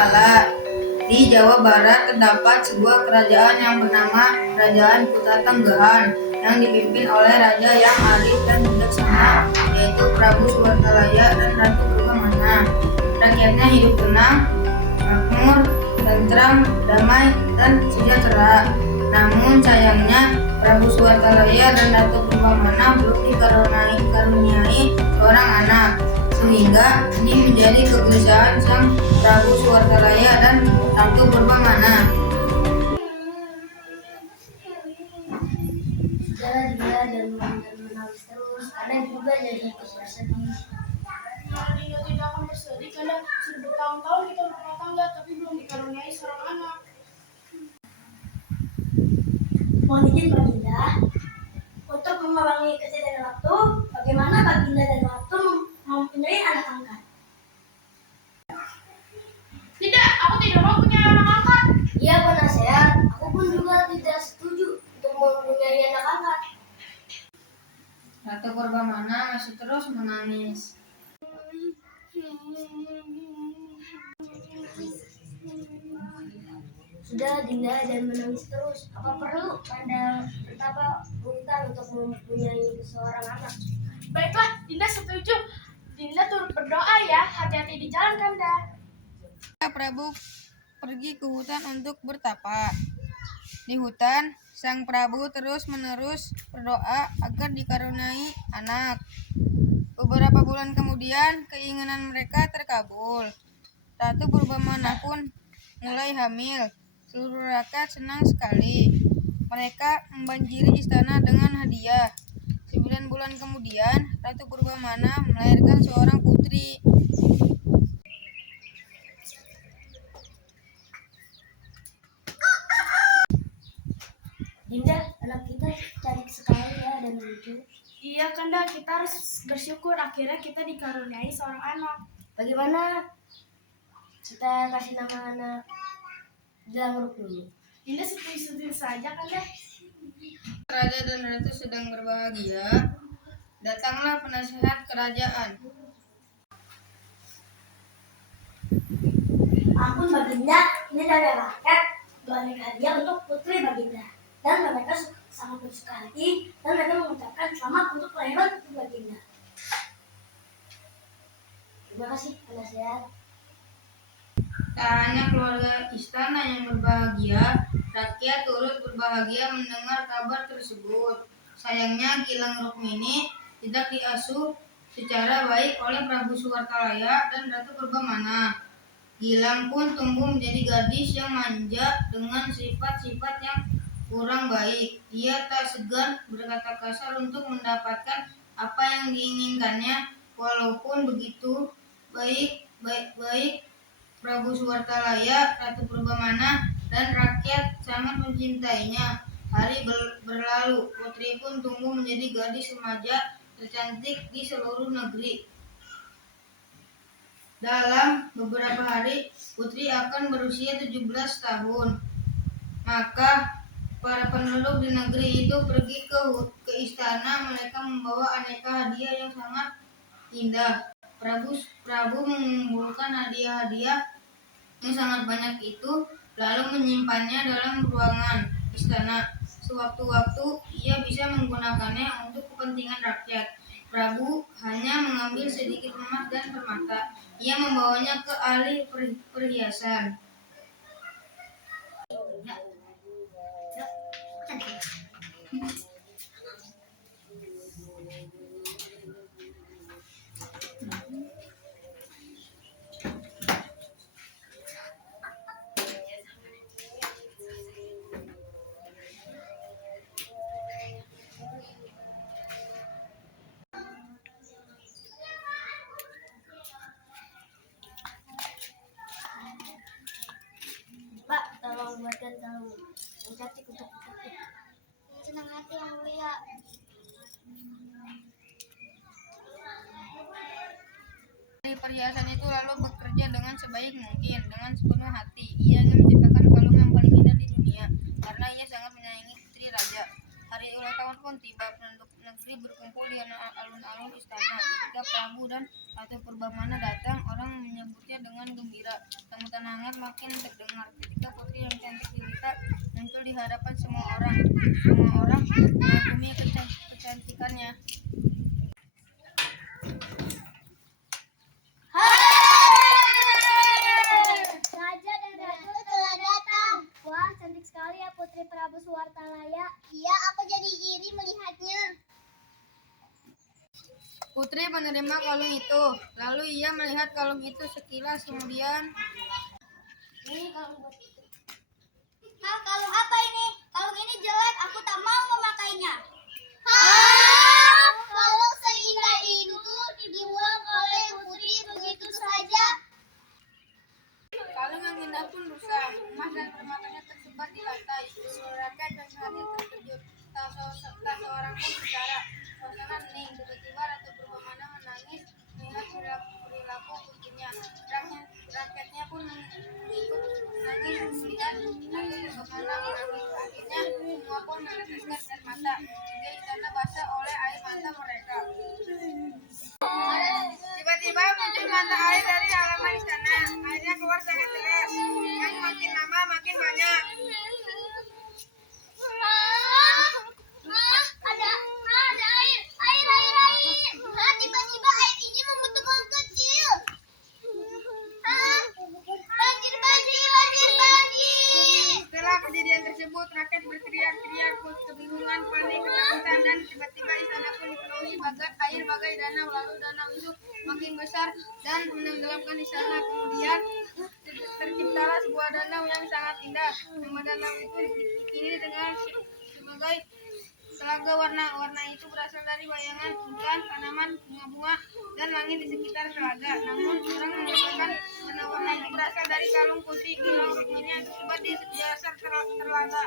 kala di Jawa Barat terdapat sebuah kerajaan yang bernama Kerajaan Kutatanggahan yang dipimpin oleh raja yang arif dan bijaksana, yaitu Prabu Suwartalaya dan Ratu Purbamana. Rakyatnya hidup tenang, makmur, tentram, damai, dan sejahtera. Namun sayangnya Prabu Suwartalaya dan Ratu Purbamana belum dikaruniai seorang anak, sehingga ini menjadi kegelisahan sang Prabu Suwartalaya dan Ratu Purbamana. Sudahlah dia dan menangis terus, karena juga jadi bersedih. Dinda tidak akan bersedih karena sudah bertahun-tahun kita berumah tangga tapi belum dikaruniai seorang anak. Mohon izin Baginda untuk mengurangi kesedihan waktu, bagaimana Baginda dan Ratu mempunyai anak angkat? Tidak, aku tidak mau punya anak angkat. Iya penasehat, aku pun juga tidak setuju untuk mempunyai anak angkat. Ratu Purbamana masih terus menangis. Sudah Dinda dan menangis terus. Apa perlu Anda betapa buntan untuk mempunyai seorang anak? Baiklah, Dinda setuju. Dinda turut berdoa ya. Hati-hati di jalan, Kanda. Prabu pergi ke hutan untuk bertapa. Di hutan, sang Prabu terus-menerus berdoa agar dikaruniai anak. Beberapa bulan kemudian, keinginan mereka terkabul. Ratu Purbamana pun mulai hamil. Seluruh rakyat senang sekali. Mereka membanjiri istana dengan hadiah. 9 bulan kemudian, Ratu Purbamana melahirkan seorang putri. Dinda, anak kita cantik sekali ya dan lucu. Iya, Kanda, kita harus bersyukur akhirnya kita dikaruniai seorang anak. Bagaimana kita kasih nama anak Jamruk dulu? Dinda setuju saja, Kanda. Raja dan ratu sedang berbahagia. Datanglah penasehat kerajaan. Ampun Baginda, ini dari rakyat banyak hadiah untuk putri Baginda. Dan mereka sangat bersuka hati dan mereka mengucapkan selamat untuk kelahiran putri Baginda. Terima kasih penasehat. Tak hanya keluarga istana yang berbahagia, rakyat turut berbahagia mendengar kabar tersebut. Sayangnya Gilang Rukmini tidak diasuh secara baik oleh Prabu Suwartalaya dan Ratu Purbamana. Gilang pun tumbuh menjadi gadis yang manja dengan sifat-sifat yang kurang baik. Ia tak segan berkata kasar untuk mendapatkan apa yang diinginkannya. Walaupun begitu, baik Prabu Suwartalaya, Ratu Purbamana, dan rakyat sangat mencintainya. Hari berlalu, putri pun tumbuh menjadi gadis remaja tercantik di seluruh negeri. Dalam beberapa hari, putri akan berusia 17 tahun. Maka para penduduk di negeri itu pergi ke istana. Mereka membawa aneka hadiah yang sangat indah. Prabu mengumpulkan hadiah-hadiah yang sangat banyak itu, lalu menyimpannya dalam ruangan istana. Sewaktu-waktu ia bisa menggunakannya untuk kepentingan rakyat. Prabu hanya mengambil sedikit emas dan permata. Ia membawanya ke ahli perhiasan. Pak, tolong buatkan kalung yang cantik untuk putri. Senang hati yang mulia. Ahli perhiasan itu lalu bekerja dengan sebaik mungkin, dengan sepenuh hati. Ia ingin menciptakan kalung yang paling indah di dunia, karena ia sangat menyayangi putri raja. Hari ulang tahun pun tiba. Penduduk negeri berkumpul di alun-alun istana. Ketika Prabu dan atau Purbamana datang, orang menyambutnya dengan gembira. Sambutan hangat makin terdengar ketika putri yang cantik jelita muncul di hadapan semua orang. Semua orang mengagumi kecantikannya. Raja dan Ratu telah datang. Wah, cantik sekali ya Putri Prabu Suwartalaya. Iya, aku jadi iri melihatnya. Putri menerima kalung itu. Lalu ia melihat kalung itu sekilas, kemudian Ini kalau buat itu. Ah, kalung apa ini? Kalung ini jelek, aku tak mau memakainya. Hah? Kalung seindah itu dibuang oleh Putri begitu saja. kalung yang indah pun rusak. Emas dan permatanya tersebar di lantai. Seluruh rakyat dan hadir terkejut. Tak seorang pun bicara. Suasana hening. Tiba-tiba Ratu Purbamana menangis melihat perilaku putrinya. Rakyatnya pun ikut menangis melihat Ratu Purbamana menangis. Akhirnya semua pun meneteskan air mata hingga istana basah oleh air mata mereka. Tiba-tiba muncul mata air dari halaman istana. Airnya keluar sangat deras, yang makin lama makin banyak. Ada air. Tiba-tiba air ini membentuk kecil. Banjir. Setelah kejadian tersebut, rakyat berteriak-teriak, kebingungan, panik, ketakutan, dan tiba-tiba istana pun dipenuhi bagai danau. Lalu danau itu makin besar dan menenggelamkan istana. Kemudian terciptalah sebuah danau yang sangat indah. Nama danau itu dikini dengan sebagai telaga. Warna itu berasal dari bayangan ikan, tanaman, bunga-bunga, dan langit di sekitar telaga. Namun orang mengatakan warna-warna itu berasal dari kalung putri Gilang Rukmini yang tersebar di dasar telaga.